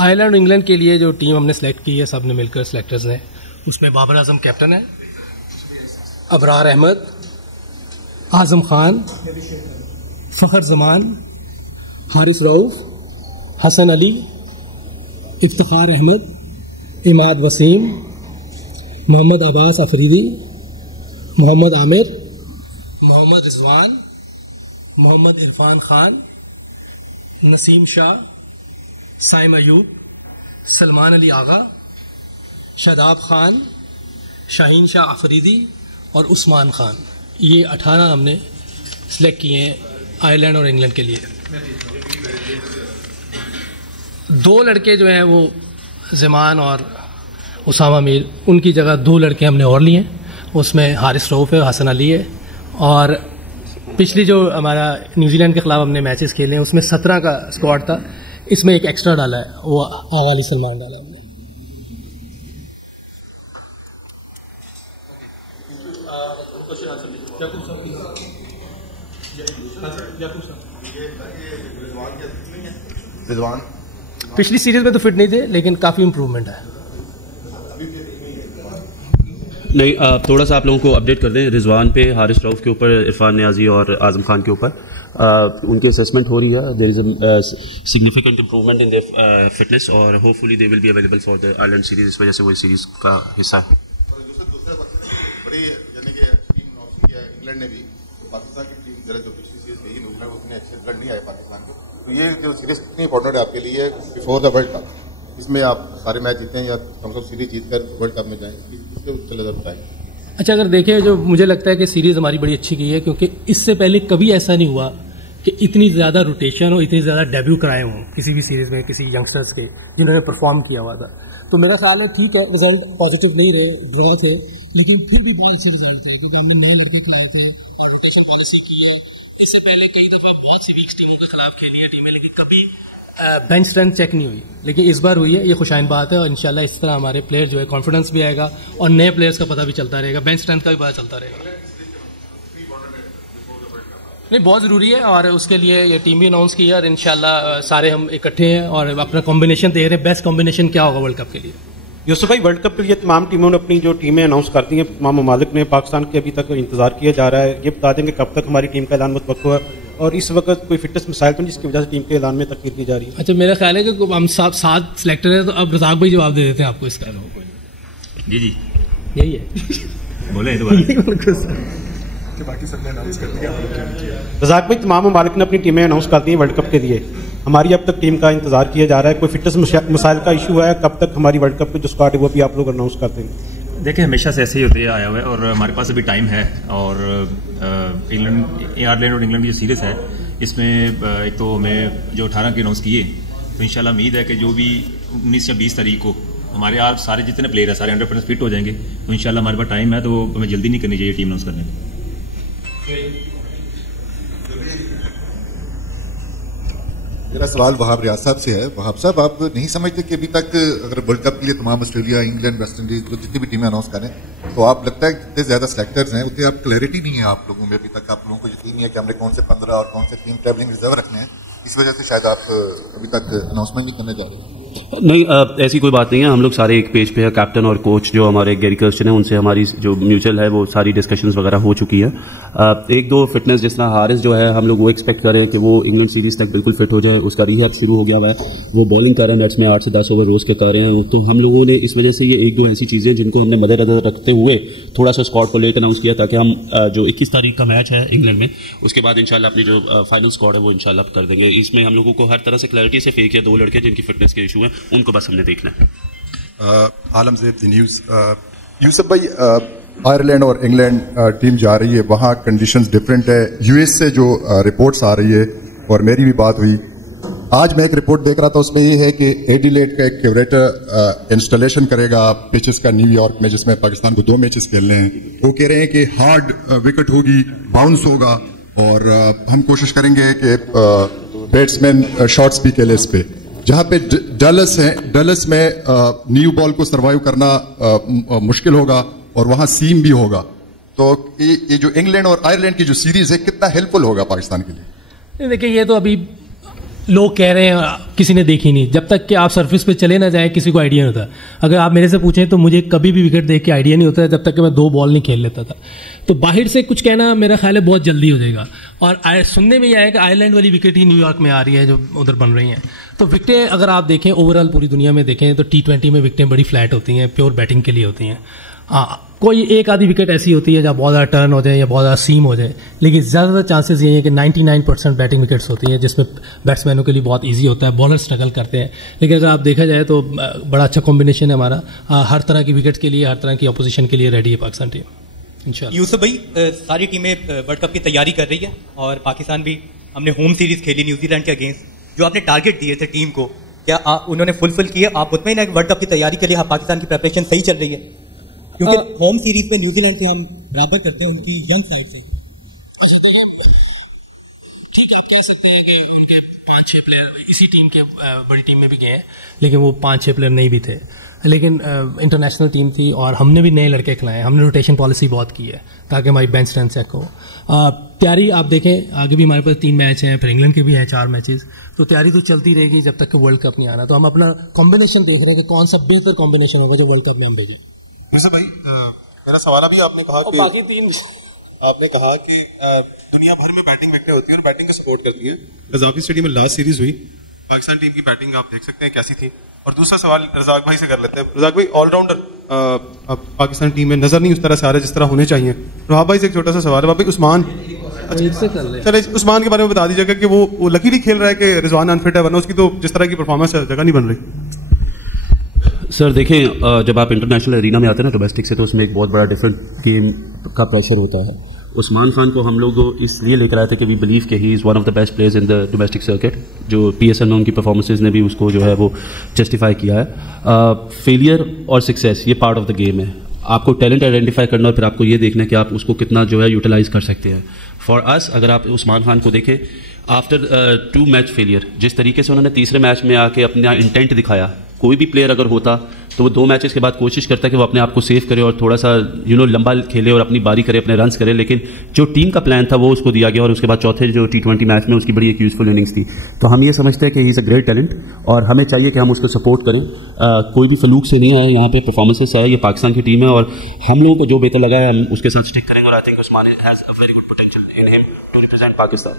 Ireland और England के लिए जो टीम हमने सेलेक्ट की है, सब ने मिलकर सेलेक्टर्स ने, उसमें बाबर आजम कैप्टन है, अबरार अहमद, आजम खान, फ़खर जमान, हारिस रऊफ, हसन अली, इफ्तिखार अहमद, इमाद वसीम, मोहम्मद अब्बास अफरीदी, मोहम्मद आमिर, मोहम्मद रिजवान, मोहम्मद इरफान खान, नसीम शाह, साइम अयूब, सलमान अली आगा, शादाब खान, शाहीन शाह अफरीदी और उस्मान खान। ये 18 हमने सेलेक्ट किए हैं आयरलैंड और इंग्लैंड के लिए। 2 लड़के जो हैं वो ज़मान और उसामा मीर, उनकी जगह 2 लड़के हमने और लिए हैं। उसमें हारिस रऊफ है, हसन अली है। और पिछली जो हमारा न्यूजीलैंड के खिलाफ हमने मैचेस खेले हैं उसमें 17 का स्क्वाड था, इसमें एक एक्स्ट्रा डाला है, वो आगा अली सलमान डाला हमने। रिजवान पिछली सीरीज में तो फिट नहीं थे, लेकिन काफ़ी इम्प्रूवमेंट है। नहीं, थोड़ा सा आप लोगों को अपडेट कर दें रिजवान पे, हारिस रऊफ के ऊपर, इरफान नियाजी और आजम खान के ऊपर उनकी असेसमेंट हो रही है। There is a significant improvement in their fitness और hopefully they will be available for the Ireland series. इस वजह से वो इस सीरीज का हिस्सा है। बड़ी यानी कि टीम नॉर्थ की है, इंग्लैंड ने भी पाकिस्तान की टीम जरा जो पिछली सीरीज गई नुकसान उसमें अच्छे रिजल्ट नहीं आए पाकिस्तान को, तो ये जो सीरीज कितनी इंपॉर्टेंट है आपके लिए बिफोर द वर्ल्ड कप? इसमें आप सारे मैच जीते हैं या कम से कम सीरीज जीतकर वर्ल्ड कप में जाएं, इसके चले जरा बताएं। अच्छा, अगर देखें जो मुझे लगता है कि सीरीज हमारी बड़ी अच्छी गई है, क्योंकि इससे पहले कभी ऐसा नहीं हुआ कि इतनी ज़्यादा रोटेशन और इतनी ज़्यादा डेब्यू कराए हों किसी भी सीरीज में किसी यंगस्टर्स के जिन्होंने परफॉर्म किया हुआ था। तो मेरा ख्याल है ठीक है, रिजल्ट पॉजिटिव नहीं रहे, ड्रॉ थे, लेकिन फिर भी बहुत अच्छे रिजल्ट थे क्योंकि हमने नए लड़के खिलाए थे और रोटेशन पॉलिसी की है। इससे पहले कई दफ़ा बहुत सी वीक्स टीमों के खिलाफ खेली है टीमें, लेकिन कभी बेंच स्ट्रेंथ चेक नहीं हुई, लेकिन इस बार हुई है। ये खुशाइन बात है और इंशाल्लाह इस तरह हमारे प्लेयर जो है कॉन्फिडेंस भी आएगा और नए प्लेयर्स का पता भी चलता रहेगा, बेंच स्ट्रेंथ का भी पता चलता रहेगा। नहीं, बहुत ज़रूरी है और उसके लिए ये टीम भी अनाउंस की है और इंशाल्लाह सारे हम इकट्ठे हैं और अपना कॉम्बिनेशन देख रहे हैं, बेस्ट कॉम्बिनेशन क्या होगा वर्ल्ड कप के लिए। यूसुफ भाई, वर्ल्ड कप के लिए तमाम टीमों ने अपनी जो टीमें अनाउंस कर दी हैं, तमाम ममालिक ने, पाकिस्तान के अभी तक इंतजार किया जा रहा है। ये बता देंगे कब तक हमारी टीम का ऐलान मुतवक्को है और इस वक्त कोई फिटनेस मसाइल तो नहीं जिसकी वजह से टीम के ऐलान में तखीर की जा रही है? अच्छा, मेरा ख्याल है कि हम 7 सेलेक्टर हैं, तो अब रज़ाक भाई जवाब दे देते हैं आपको इसका। जी जी यही है, बोले दोबारा। बाकी सबने अनाउंस कर दिया। रज़ाक भाई, तमाम ममालिक ने अपनी टीमें अनाउंस कर दी हैं वर्ल्ड कप के लिए, हमारी अब तक टीम का इंतजार किया जा रहा है। कोई फिटनेस मसाइल का इशू है? कब तक हमारी वर्ल्ड कप की जो स्क्वाड है वो भी आप लोग अनाउंस कर देंगे? देखिए, हमेशा से ऐसे ही होते आया हुआ है और हमारे पास अभी टाइम है और आयरलैंड और इंग्लैंड की जो सीरीज़ है इसमें एक तो हमें जो 18 के अनाउंस किए, तो इंशाल्लाह उम्मीद है कि जो भी 19 या 20 तारीख को हमारे यहाँ सारे जितने प्लेयर हैं सारे 100% फिट हो जाएंगे, तो इंशाल्लाह हमारे पास टाइम है, तो हमें जल्दी नहीं करनी चाहिए टीम अनाउंस करने में। मेरा सवाल वहाब रियाज साहब से है। वहाब साहब, आप नहीं समझते कि अभी तक अगर वर्ल्ड कप के लिए तमाम ऑस्ट्रेलिया, इंग्लैंड, वेस्ट इंडीज जो जितनी भी टीमें अनाउंस करें, तो आप लगता है जितने ज्यादा सेलेक्टर्स हैं उतनी आप क्लैरिटी नहीं है आप लोगों में, अभी तक आप लोगों को यकीन नहीं है कि हमने कौन से 15 और कौन से 3 ट्रैवलिंग रिजर्व रखने हैं, इस वजह से शायद आप अभी तक अनाउंसमेंट नहीं करने जा रहे हैं? नहीं, ऐसी कोई बात नहीं है। हम लोग सारे एक पेज पे है। कैप्टन और कोच जो हमारे गैरी कर्स्टन है, उनसे हमारी जो म्यूचुअल है वो सारी डिस्कशंस वगैरह हो चुकी है। 1-2 फिटनेस जिस तरह हारिस जो है, हम लोग वो एक्सपेक्ट कर रहे हैं कि वो इंग्लैंड सीरीज तक बिल्कुल फिट हो जाए। उसका रिहैब शुरू हो गया हुआ है, वो बॉलिंग कर रहे हैं, नेट्स में 8 से 10 ओवर रोज के कर रहे हैं। तो हम लोगों ने इस वजह से ये 1-2 ऐसी चीज़ें जिनको हमने मद्देनजर रखते हुए थोड़ा सा स्क्वाड को लेट अनाउंस किया, ताकि हम जो 21 तारीख का मैच है इंग्लैंड में, उसके बाद इंशाल्लाह अपनी जो फाइनल स्क्वाड है वो इंशाल्लाह कर देंगे। इसमें हम लोगों को हर तरह से क्लैरिटी से फेक या 2 लड़के जिनकी फिटनेस के इशू है उनको बस हमने देखना है। आलम ज़ेब, द न्यूज़। यूसुफ भाई, आयरलैंड और इंग्लैंड टीम जा रही है, वहाँ कंडीशंस डिफरेंट है। यूएस से जो रिपोर्ट्स आ रही है और मेरी भी बात हुई आज, मैं एक रिपोर्ट देख रहा था, उसमें ये है कि एडिलेड का एक क्यूरेटर इंस्टॉलेशन करेगा पिचेस का न्यूयॉर्क में, जिसमें पाकिस्तान को 2 मैचेस खेलने हैं। वो कह रहे हैं कि हार्ड विकेट होगी, बाउंस होगा और हम कोशिश करेंगे कि बैट्समैन शॉट्स भी खेले इस पे। जहां पे डलस है, डलस में न्यू बॉल को सर्वाइव करना मुश्किल होगा और वहां सीम भी होगा। तो ये जो इंग्लैंड और आयरलैंड की जो सीरीज है, कितना हेल्पफुल होगा पाकिस्तान के लिए? देखिए, ये तो अभी लोग कह रहे हैं किसी ने देखी नहीं, जब तक कि आप सरफेस पे चले ना जाए किसी को आइडिया नहीं होता। अगर आप मेरे से पूछें तो मुझे कभी भी विकेट देख के आइडिया नहीं होता जब तक कि मैं 2 बॉल नहीं खेल लेता था। तो बाहर से कुछ कहना मेरा ख्याल है बहुत जल्दी हो जाएगा। और सुनने में ये आया कि आयरलैंड वाली विकेट ही न्यूयॉर्क में आ रही है जो उधर बन रही हैं। तो विकेटें अगर आप देखें ओवरऑल पूरी दुनिया में देखें तो T20 में विकेटें बड़ी फ्लैट होती हैं, प्योर बैटिंग के लिए होती हैं। कोई एक आधी विकेट ऐसी होती है जहाँ बहुत ज़्यादा टर्न हो जाए या बहुत ज़्यादा सीम हो जाए, लेकिन ज़्यादातर चांसेस ये है कि 99% बैटिंग विकेट्स होती हैं जिसमें बैट्समैनों के लिए बहुत इजी होता है, बॉलर स्ट्रगल करते हैं। लेकिन अगर आप देखा जाए तो बड़ा अच्छा कॉम्बिनेशन है हमारा, हर तरह की विकेट के लिए, हर तरह की अपोजिशन के लिए रेडी है पाकिस्तान टीम इंशाल्लाह। यूसुफ भाई, सारी टीमें वर्ल्ड कप की तैयारी कर रही है और पाकिस्तान भी, हमने होम सीरीज खेली न्यूजीलैंड के अगेंस्ट। जो आपने टारगेट दिए थे टीम को, क्या उन्होंने फुलफिल किए? आप मुतमईन है कि वर्ल्ड कप की तैयारी के लिए पाकिस्तान की प्रिपरेशन सही चल रही है? क्योंकि होम सीरीज में न्यूजीलैंड से हम बराबर करते हैं उनकी यंग साइड से। अच्छा देखिए, ठीक आप कह सकते हैं कि उनके 5-6 प्लेयर इसी टीम के बड़ी टीम में भी गए हैं, लेकिन वो 5-6 प्लेयर नहीं भी थे। लेकिन इंटरनेशनल टीम थी और हमने भी नए लड़के खिलाए। हमने रोटेशन पॉलिसी बहुत की है ताकि हमारी बेंच स्ट्रेंथ चेक हो। तैयारी आप देखें, आगे भी हमारे पास 3 मैच हैं, फिर इंग्लैंड के भी हैं 4 मैचेस, तो तैयारी तो चलती रहेगी जब तक कि वर्ल्ड कप नहीं आना। तो हम अपना कॉम्बिनेशन देख रहे हैं कि कौन सा बेहतर कॉम्बिनेशन होगा जो वर्ल्ड कप में हम देगी। भाई मेरा सवाल अभी आपने कहा कि बाकी 3 आपने कहा कि दुनिया भर में बैटिंग विकेटें होती हैं और बैटिंग का सपोर्ट करती हैं। रज़ाकी स्टेडियम में लास्ट सीरीज हुई, पाकिस्तान टीम की बैटिंग आप देख सकते हैं कैसी थी। और दूसरा सवाल रज़ाक भाई से कर लेते हैं। रज़ाक भाई, ऑलराउंडर पाकिस्तान टीम में नजर नहीं उस तरह से आ रहे जिस तरह होने चाहिए। रोहा भाई से एक छोटा सा सवाल है। भाई उस्मान, चले उस्मान के बारे में बता दीजिएगा कि वो लकीली खेल रहा है कि रिजवान अनफिट है, वरना उसकी तो जिस तरह की परफॉर्मेंस है जगह नहीं बन रही। सर देखें, जब आप इंटरनेशनल एरिना में आते हैं ना डोमेस्टिक से, तो उसमें एक बहुत बड़ा डिफरेंट गेम का प्रेशर होता है। उस्मान खान को हम लोग इसलिए लेकर आए थे कि वी बिलीव कि he is one of the best players in the domestic circuit. जो PSL में उनकी परफॉर्मेंसेज ने भी उसको जो है वो जस्टिफाई किया है। फेलियर और सक्सेस ये पार्ट ऑफ द गेम है। आपको टैलेंट आइडेंटिफाई करना और फिर आपको ये देखना है कि आप उसको कितना जो है यूटिलाइज कर सकते हैं। फॉर अस, अगर आप उस्मान खान को देखें, आफ्टर 2 मैच फेलियर, जिस तरीके से उन्होंने तीसरे मैच में आके अपना इंटेंट दिखाया, कोई भी प्लेयर अगर होता तो वो 2 मैचेस के बाद कोशिश करता है कि वो अपने आप को सेव करे और थोड़ा सा लंबा खेले और अपनी बारी करे, अपने रन्स करे। लेकिन जो टीम का प्लान था वो उसको दिया गया और उसके बाद चौथे जो T20 मैच में उसकी बड़ी एक यूजफुल इनिंग्स थी। तो हम ये समझते हैं कि he is a great talent और हमें चाहिए कि हम उसको सपोर्ट करें। कोई भी फलूक से नहीं आए यहाँ पे, परफॉर्मेंसेस आए। ये पाकिस्तान की टीम है और हम लोगों को जो बेहतर लगा है हम उसके साथ स्टिक करेंगे। और I think Usman has a very good potential in him to represent Pakistan.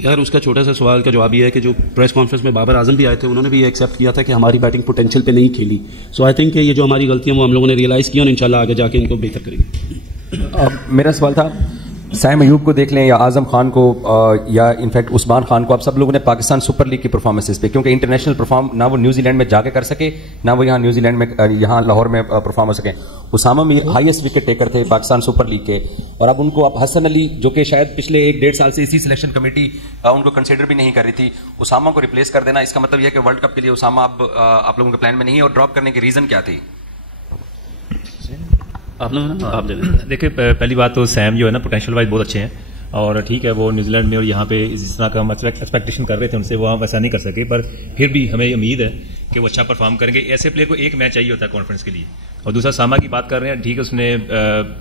यार उसका छोटा सा सवाल का जवाब ये है कि जो प्रेस कॉन्फ्रेंस में बाबर आजम भी आए थे, उन्होंने भी ये एक्सेप्ट किया था कि हमारी बैटिंग पोटेंशियल पे नहीं खेली। सो आई थिंक ये जो हमारी गलतियां वो हम लोगों ने रियलाइज़ की और इंशाल्लाह आगे जाके इनको बेहतर करेंगे। मेरा सवाल था, सैम अयूब को देख लें या आजम खान को या इनफैक्ट उस्मान खान को, आप सब लोगों ने पाकिस्तान सुपर लीग की परफॉर्मेंसेस पे, क्योंकि इंटरनेशनल परफॉर्म ना वो न्यूजीलैंड में जाके कर सके, ना वो यहाँ न्यूजीलैंड में यहाँ लाहौर में परफॉर्म हो सके। Usama Mir highest wicket taker थे पाकिस्तान सुपर लीग के, और अब उनको आप हसन अली, जो कि शायद पिछले 1-1.5 साल से इसी सिलेक्शन कमेटी उनको कंसिडर भी नहीं कर रही थी, उसामा को रिप्लेस कर देना, इसका मतलब यह है कि वर्ल्ड कप के लिए उसामा अब आप लोगों के प्लान में नहीं है। और ड्रॉप करने की रीजन क्या थी? आप देखिए, पहली बात तो सैम जो है ना पोटेंशियल वाइज बहुत अच्छे हैं और ठीक है, वो न्यूजीलैंड में और यहाँ पे जिस तरह का हम एक्सपेक्टेशन कर रहे थे उनसे, वो हम वैसा नहीं कर सके, पर फिर भी हमें उम्मीद है कि वो अच्छा परफॉर्म करेंगे। ऐसे प्लेयर को 1 मैच चाहिए होता है कॉन्फ्रेंस के लिए। और दूसरा, सामा की बात कर रहे हैं, ठीक है, उसने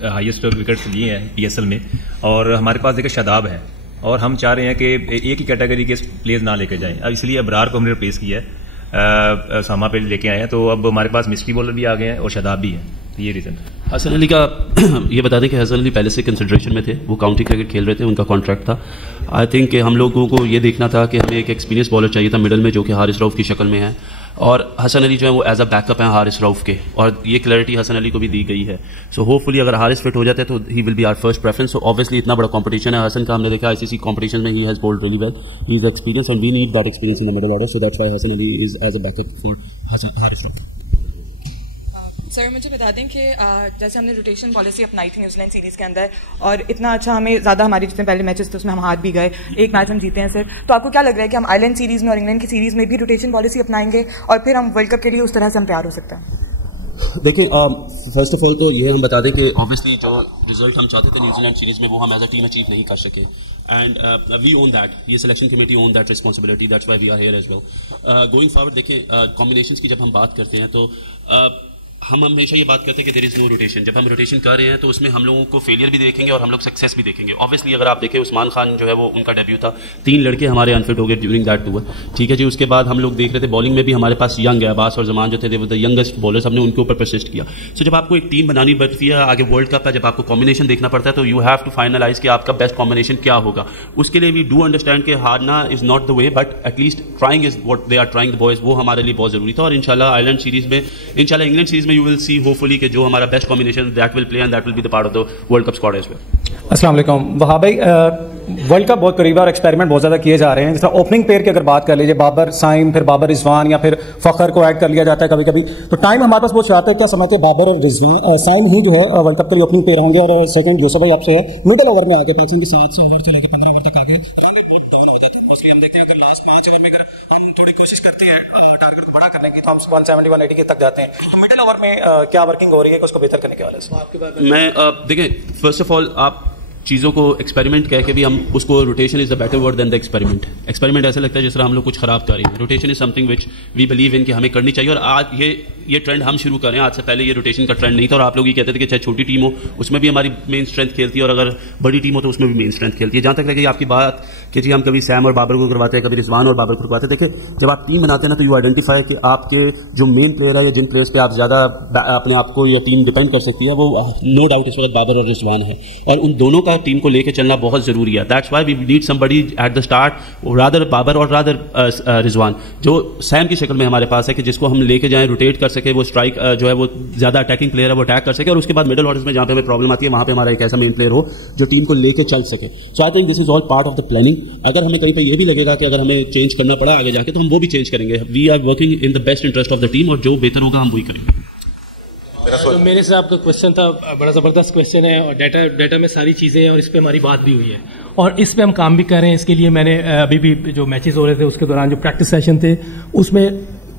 हाईएस्ट विकेट्स लिए हैं PSL में, और हमारे पास देखिए शादाब है और हम चाह रहे हैं कि एक ही कैटेगरी के प्लेयर्स ना लेके जाएं। अब इसलिए अबरार को हमने रिप्लेस किया है, सामा पे लेके आए हैं, तो अब हमारे पास मिस्ट्री बॉलर भी आ गए हैं और शादाब भी हैं। तो ये रीज़न है। हसन अली का ये बता दें कि हसन अली पहले से कंसिडरेशन में थे, वो काउंटी क्रिकेट खेल रहे थे, उनका कॉन्ट्रैक्ट था। आई थिंक कि हम लोगों को ये देखना था कि हमें एक एक्सपीरियंस बॉलर चाहिए था मिडल में, जो कि हारिस रऊफ की शक्ल में है, और हसन अली जो है वो एज अ बैकअप है हारिस रऊफ के, और ये क्लैरिटी हसन अली को भी दी गई है। सो होपफुली अगर हारिस फिट हो जाता है तो he will be our first preference. So obviously इतना बड़ा कंपटीशन है हसन का, हमने देखा ICC कंपटीशन में he has bowled really well, he is experience and we need that experience in the middle order, so that's why Hasan Ali is as a backup for Haris Rauf. Sir मुझे बता दें कि जैसे हमने रोटेशन पॉलिसी अपनाई थी न्यूजीलैंड सीरीज़ के अंदर, और इतना अच्छा हमें ज़्यादा हमारे जितने पहले मैचेस थे उसमें हम हार भी गए, 1 मैच हम जीते हैं सर, तो आपको क्या लग रहा है कि हम आयरलैंड सीरीज़ में और इंग्लैंड की सीरीज़ में भी रोटेशन पॉलिसी अपनाएंगे और फिर हम वर्ल्ड कप के लिए उस तरह से हम तैयार हो सकते हैं? देखिए फर्स्ट ऑफ ऑल तो ये हम बता दें कि ऑब्वियसली जो रिजल्ट हम चाहते थे न्यूजीलैंड सीरीज में वो हम एज अ टीम अचीव नहीं कर सके एंड वी ओन दैट, ये selection committee own that responsibility, that's why we are here as well. Going forward देखिए कॉम्बिनेशंस की जब हम बात करते हैं तो हम हमेशा ये बात करते हैं कि देयर इज नो रोटेशन। जब हम रोटेशन कर रहे हैं तो उसमें हम लोगों को फेलियर भी देखेंगे और हम लोग सक्सेस भी देखेंगे। ऑब्वियसली अगर आप देखें उस्मान खान जो है वो उनका डेब्यू था, 3 लड़के हमारे अनफिट हो गए ड्यूरिंग दैट टूर, ठीक है जी। उसके बाद हम लोग देख रहे थे बॉलिंग में भी हमारे पास यंग है, अब्बास और जमान जो थे द यंगेस्ट बॉलर्स, हमने उनके ऊपर परसिस्ट किया। सो जब आपको एक टीम बनानी पड़ती है आगे वर्ल्ड कप है, जब आपको कॉम्बिनेशन देखना पड़ता है तो यू हैव टू फाइनलाइज कि आपका बेस्ट कॉम्बिनेशन क्या होगा। उसके लिए वी डू अंडरस्टैंड कि हारना is not the way, but at least trying is what they are trying the boys, वो हमारे लिए बहुत जरूरी था। और इंशाल्लाह आयरलैंड सीरीज में, इंशाल्लाह इंग्लैंड सीरीज में यू विल सी होपफुली कि जो हमारा best combination that will play and that will be the part of the world cup squad as well. अस्सलाम वालेकुम वहाब भाई, वर्ल्ड कप बहुत करीब है और एक्सपेरिमेंट बहुत ज़्यादा किए जा रहे हैं। जैसा ओपनिंग पेयर की अगर बात कर लीजिए, बाबर साइम, फिर बाबर रिजवान या फिर फखर को ऐड कर लिया जाता है कभी कभी, तो टाइम हमारे पास बहुत चाहते हैं। क्या समझते हैं बाबर और साइम ही जो है वर्ल्ड कप के लिए ओपनिंग पेयर होंगे? और सेकंड यूसुफ भाई आपसे है, मिडिल ओवर में आगे पाकिस्तान के 7 ओवर से लेकर 15 ओवर तक आगे रन रेट बहुत डाउन होता था। मोस्टली हम देखते हैं अगर लास्ट 5 ओवर में अगर हम थोड़ी कोशिश करते हैं टारगेट को बड़ा करने की तो हम 170 180 तक जाते हैं। तो मिडिल ओवर में क्या वर्किंग हो रही है उसको बेहतर करने के वाले से? मैं देखें फर्स्ट ऑफ ऑल आप चीज़ों को एक्सपेरिमेंट कह के भी हम उसको, rotation is the better word than the experiment. Experiment ऐसा लगता है जिस तरह हम लोग कुछ खराब कर रहे हैं। Rotation is something which we believe in कि हमें करनी चाहिए। और आज ये ट्रेंड हम शुरू करें, आज से पहले ये रोटेशन का ट्रेंड नहीं था। और आप लोग ये कहते थे कि चाहे छोटी टीम हो उसमें भी हमारी मेन स्ट्रेंथ खेलती है और अगर बड़ी टीम हो तो उसमें भी मेन स्ट्रेंथ खेलती है। जहाँ तक लगे आपकी बात कि जी हम कभी सैम और बाबर को करवाते हैं, कभी रिजवान और बाबर को करवाते हैं। देखिए जब आप टीम बनाते हैं ना तो यू आइडेंटिफाई कि आपके जो मेन प्लेयर है या जिन प्लेयर्स पे आप ज़्यादा अपने आप को या टीम डिपेंड कर सकती है वो नो डाउट इस वक्त बाबर और रिजवान है, और उन दोनों का टीम को लेकर चलना बहुत जरूरी है। That's why we need somebody at the start, rather Babar और रादर रिजवान, जो सैम की शक्ल में हमारे पास है कि जिसको हम लेके जाएं, रोटेट कर सके, वो स्ट्राइक जो है वो ज्यादा अटैकिंग प्लेयर है वो अटैक कर सके, और उसके बाद मिडिल ऑर्डर्स में जहां पे हमें प्रॉब्लम आती है वहां पे हमारा एक ऐसा मेन प्लेयर हो जो टीम को लेके चल सके। So I think this is all part of the planning. अगर हमें कहीं पे ये भी लगेगा कि अगर हमें चेंज करना पड़ा आगे जाके तो हम वो भी चेंज करेंगे। We are working in the best interest of the team और जो बेहतर होगा हम वही करेंगे। तो मेरे से आपका क्वेश्चन था, बड़ा ज़बरदस्त क्वेश्चन है और डेटा में सारी चीज़ें हैं और इस पे हमारी बात भी हुई है और इस पे हम काम भी कर रहे हैं। इसके लिए मैंने अभी भी जो मैचेस हो रहे थे उसके दौरान जो प्रैक्टिस सेशन थे उसमें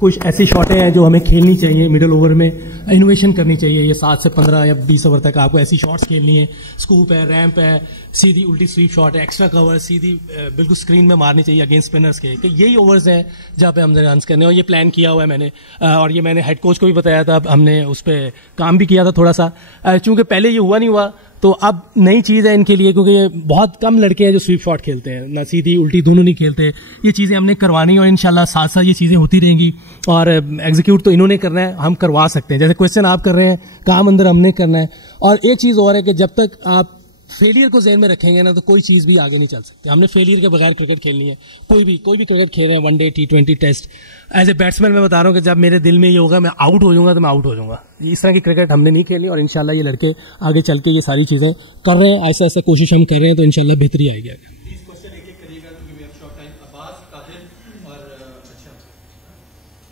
कुछ ऐसी शॉटें हैं जो हमें खेलनी चाहिए। मिडिल ओवर में इनोवेशन करनी चाहिए। ये 7 से 15 या 20 ओवर तक आपको ऐसी शॉट्स खेलनी है। स्कूप है, रैंप है, सीधी उल्टी स्वीप शॉट है, एक्स्ट्रा कवर सीधी बिल्कुल स्क्रीन में मारनी चाहिए अगेंस्ट स्पिनर्स के। कि यही ओवर्स हैं जहाँ पे हमने रन करने और ये प्लान किया हुआ है मैंने, और ये मैंने हेड कोच को भी बताया था। हमने उस पर काम भी किया था थोड़ा सा, चूंकि पहले ये हुआ नहीं हुआ तो अब नई चीज़ है इनके लिए, क्योंकि ये बहुत कम लड़के हैं जो स्वीप शॉट खेलते हैं, ना सीधी उल्टी दोनों नहीं खेलते। ये चीज़ें हमने करवानी और इंशाल्लाह साथ साथ ये चीज़ें होती रहेंगी और एग्जीक्यूट तो इन्होंने करना है, हम करवा सकते हैं। जैसे क्वेश्चन आप कर रहे हैं, काम अंदर हमने करना है। और एक चीज़ और है कि जब तक आप फेलियर को ज़हन में रखेंगे ना तो कोई चीज़ भी आगे नहीं चल सकती। हमने फेलियर के बगैर क्रिकेट खेलनी है। कोई भी क्रिकेट खेल रहे हैं, one day, T20 test, as a batsman मैं बता रहा हूँ कि जब मेरे दिल में ये होगा मैं आउट हो जाऊंगा तो मैं आउट हो जाऊंगा। इस तरह की क्रिकेट हमने नहीं खेलनी और इंशाल्लाह ये लड़के आगे चल के ये सारी चीज़ें कर रहे हैं। ऐसा ऐसा कोशिश हम कर रहे हैं तो इंशाल्लाह बेहतरी आएगी।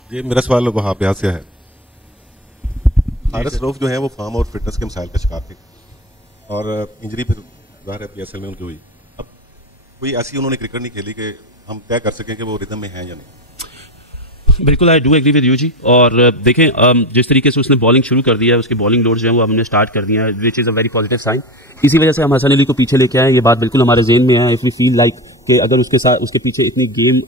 ये मेरा सवाल वहाँ अभ्यास से है। हारिस रऊफ जो है वो फॉर्म और फिटनेस के मसाइल का शिकार थे और इंजरी फिर ज़ाहिर है PSL में उनकी हुई। अब कोई ऐसी उन्होंने क्रिकेट नहीं खेली कि हम तय कर सकें कि वो रिदम में हैं या नहीं। बिल्कुल I do agree with you जी। और देखें जिस तरीके से उसने बॉलिंग शुरू कर दिया है, उसके बॉलिंग लोड्स जो है वो हमने स्टार्ट कर दिया है, which is a very positive sign. इसी वजह से हम हसन अली को पीछे लेके आए। ये बात बिल्कुल हमारे जेहन में है। इफ वी फील लाइक कि अगर उसके साथ उसके पीछे इतनी गेम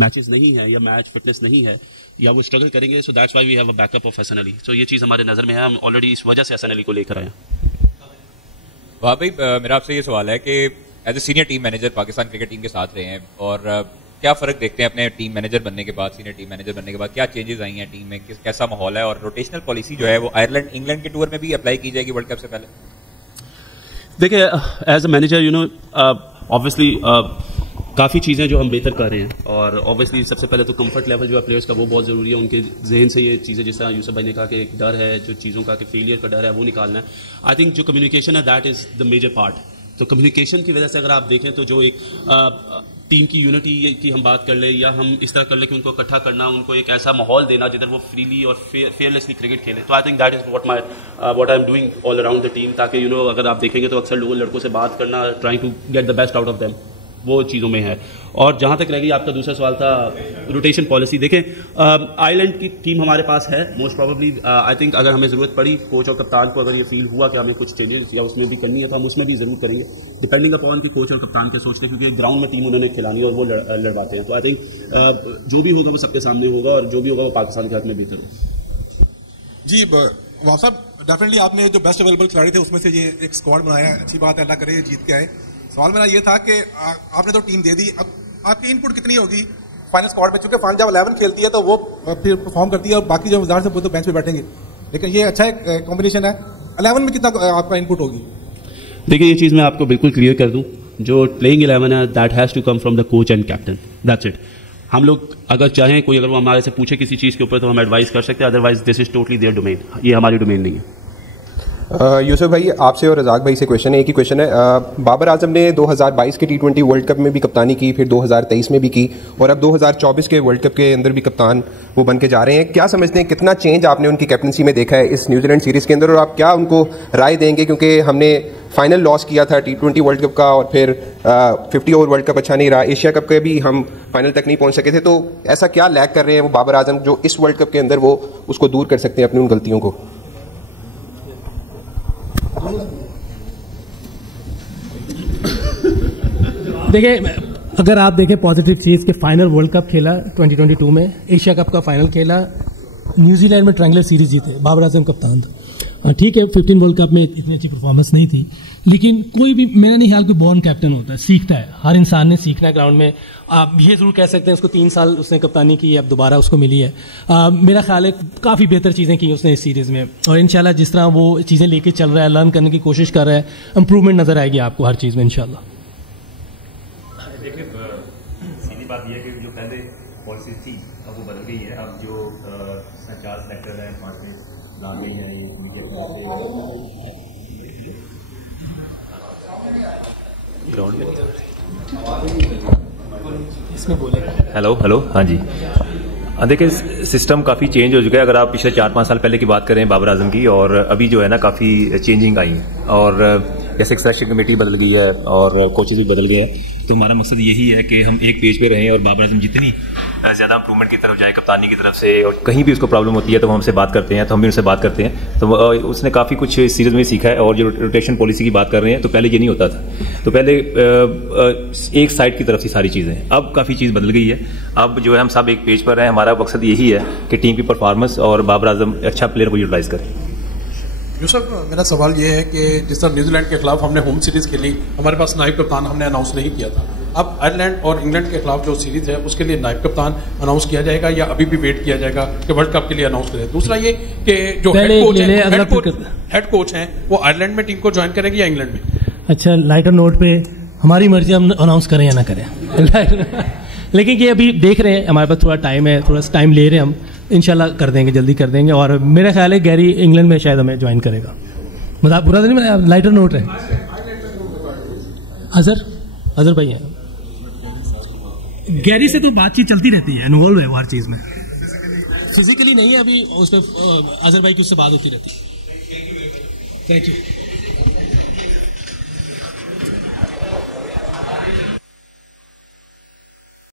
मैचेस नहीं है या मैच फिटनेस नहीं है या वो स्ट्रगल करेंगे, so that's why we have a backup of Hasan Ali. So ये चीज़ हमारे नज़र में है। हम ऑलरेडी इस वजह से हसन अली को लेकर आए हैं। वाह भाई, मेरा आपसे ये सवाल है कि as a senior team manager Pakistan cricket team के साथ रहे हैं और क्या फ़र्क देखते हैं अपने टीम मैनेजर बनने के बाद, सीनियर टीम मैनेजर बनने के बाद? क्या चेंजेस आई हैं टीम में, कैसा माहौल है? और रोटेशनल पॉलिसी जो है वो आयरलैंड इंग्लैंड के टूर में भी अप्लाई की जाएगी वर्ल्ड कप से पहले? देखिए as a manager you know obviously काफ़ी चीज़ें जो हम बेहतर कर रहे हैं और ऑब्वियसली सबसे पहले तो कंफर्ट लेवल जो है प्लेयर्स का वो बहुत ज़रूरी है। उनके जहन से ये चीज़ें, जिस तरह यूसुफ भाई ने कहा कि एक डर है, जो चीज़ों का कि फेलियर का डर है वो निकालना है। आई थिंक जो कम्युनिकेशन है that is the major part. तो कम्युनिकेशन की वजह से अगर आप देखें तो जो एक टीम की यूनिटी की हम बात कर ले या हम इस तरह कर ले कि उनको इकट्ठा करना, उनको एक ऐसा माहौल देना जिधर वो फ्रीली और फेयरलेसली क्रिकेट खेलें। तो I think that is what I am doing all around the team, ताकि अगर आप देखेंगे तो अक्सर लोगों लड़कों से बात करना, trying to get the best out of them. वो चीज़ों में है। और जहाँ तक रह गई आपका दूसरा सवाल था रोटेशन पॉलिसी, देखें आयरलैंड की टीम हमारे पास है, मोस्ट प्रोबेबली आई थिंक अगर हमें ज़रूरत पड़ी कोच और कप्तान को, अगर ये फील हुआ कि हमें कुछ चेंजेस या उसमें भी करनी है तो हम उसमें भी ज़रूर करेंगे, डिपेंडिंग अपॉन कि कोच और कप्तान के सोचते हैं, क्योंकि ग्राउंड में टीम उन्होंने खिलानी है और वो लड़वाते हैं। तो आई थिंक जो भी होगा वो सबके सामने होगा और जो भी होगा वो पाकिस्तान के हाथ में बेहतर होगा। जी वहाँ साहब, डेफिनेटली आपने जो बेस्ट अवेलेबल खिलाड़ी थे उसमें से ये एक स्क्वाड बनाया है, अच्छी बात है, अल्लाह करे ये जीत के आए। सवाल मेरा ये था कि आपने तो टीम दे दी, अब आपकी इनपुट कितनी होगी फाइनल स्क्वाड में? चूंकि फाइनल जब 11 खेलती है तो वो फिर परफॉर्म करती है और बाकी जो वजार से वो तो बेंच पे बैठेंगे, लेकिन ये अच्छा एक कॉम्बिनेशन है। 11 में कितना आपका इनपुट होगी? देखिए ये चीज़ मैं आपको बिल्कुल क्लियर कर दूं, जो प्लेइंग 11 है that has to come from the coach and captain, that's it. हम लोग अगर चाहें कोई अगर वो हमारे से पूछे किसी चीज़ के ऊपर तो हम एडवाइस कर सकते हैं, otherwise this is totally there domain, ये हमारी डोमेन नहीं है। यूसुफ भाई आपसे और रज़ाक भाई से क्वेश्चन है, एक ही क्वेश्चन है। बाबर आजम ने 2022 के T20 वर्ल्ड कप में भी कप्तानी की, फिर 2023 में भी की और अब 2024 के वर्ल्ड कप के अंदर भी कप्तान वो बन के जा रहे हैं। क्या समझते हैं कितना चेंज आपने उनकी कैप्टनसी में देखा है इस न्यूजीलैंड सीरीज़ के अंदर, और आप क्या उनको राय देंगे? क्योंकि हमने फाइनल लॉस किया था T20 वर्ल्ड कप का और फिर 50 ओवर वर्ल्ड कप अच्छा नहीं रहा, एशिया कप के भी हम फाइनल तक नहीं पहुंच सके थे, तो ऐसा क्या लैग कर रहे हैं वो बाबर आजम जो इस वर्ल्ड कप के अंदर वो उसको दूर कर सकते हैं अपनी उन गलतियों को? देखिए अगर आप देखें पॉजिटिव चीज़ के फाइनल वर्ल्ड कप खेला 2022 में, एशिया कप का फाइनल खेला, न्यूजीलैंड में ट्रायंगुलर सीरीज जीते, बाबर आजम कप्तान था। ठीक है 15 वर्ल्ड कप में इतनी अच्छी परफॉर्मेंस नहीं थी, लेकिन कोई भी मेरा नहीं ख्याल कोई बॉर्न कैप्टन होता है, सीखता है, हर इंसान ने सीखना है ग्राउंड में। आप ये जरूर कह सकते हैं उसको 3 साल उसने कप्तानी की, अब दोबारा उसको मिली है। मेरा ख्याल है काफ़ी बेहतर चीज़ें की उसने इस सीरीज़ में, और इंशाल्लाह जिस तरह वो चीज़ें लेके चल रहा है, लर्न करने की कोशिश कर रहा है, इंप्रूवमेंट नजर आएगी आपको हर चीज़ में इंशाल्लाह। देखिए सीधी बात यह है कि जो पहले पॉलिसी थी अब वो बदल गई है। अब जो 4 सेक्टर है 5 में ला गई है, ये मीडिया ग्राउंड में इसमें बोले। हेलो हाँ जी, देखिए सिस्टम काफ़ी चेंज हो चुका है। अगर आप पिछले 4-5 साल पहले की बात करें बाबर आजम की, और अभी जो है ना काफ़ी चेंजिंग आई है, और जैसे सिलेक्शन कमेटी बदल गई है और कोचेज भी बदल गए हैं, तो हमारा मकसद यही है कि हम एक पेज पे रहें और बाबर आजम जितनी ज़्यादा इंप्रूवमेंट की तरफ जाए कप्तानी की तरफ से, और कहीं भी उसको प्रॉब्लम होती है तो वो हमसे बात करते हैं, तो हम भी उनसे बात करते हैं। तो उसने काफ़ी कुछ इस सीरीज़ में सीखा है। और जो रोटेशन पॉलिसी की बात कर रहे हैं, तो पहले ये नहीं होता था, तो पहले एक साइड की तरफ थी सारी चीज़ें, अब काफ़ी चीज़ बदल गई है। अब जो है हम सब एक पेज पर हैं, हमारा मकसद यही है कि टीम की परफॉर्मेंस और बाबर आजम अच्छा प्लेयर को यूटिलाइज करें। यूसुफ मेरा सवाल ये है कि जिस तरह न्यूजीलैंड के खिलाफ हमने होम सीरीज खेली, हमारे पास नायब कप्तान हमने अनाउंस नहीं किया था, अब आयरलैंड और इंग्लैंड के खिलाफ जो सीरीज है उसके लिए नायब कप्तान अनाउंस किया जाएगा या अभी भी वेट किया जाएगा कि वर्ल्ड कप के लिए अनाउंस करें? दूसरा ये कि जो हेड कोच हैं वो आयरलैंड में टीम को ज्वाइन करेंगे या इंग्लैंड में? अच्छा, लाइटर नोट पे हमारी मर्जी, हम अनाउंस करें या ना करें लेकिन ये अभी देख रहे हैं, हमारे पास थोड़ा टाइम है, थोड़ा टाइम ले रहे हैं हम, इंशाल्लाह कर देंगे, जल्दी कर देंगे। और मेरा ख्याल है गैरी इंग्लैंड में शायद हमें ज्वाइन करेगा। मतलब बुरा तो नहीं, मैं लाइटर नोट है। अजहर भाई है, गैरी से तो बातचीत चलती रहती है, इन्वॉल्व है वो हर चीज़ में, फिजिकली नहीं है अभी, उसमें अजहर भाई की उससे बात होती रहती है। Thank you.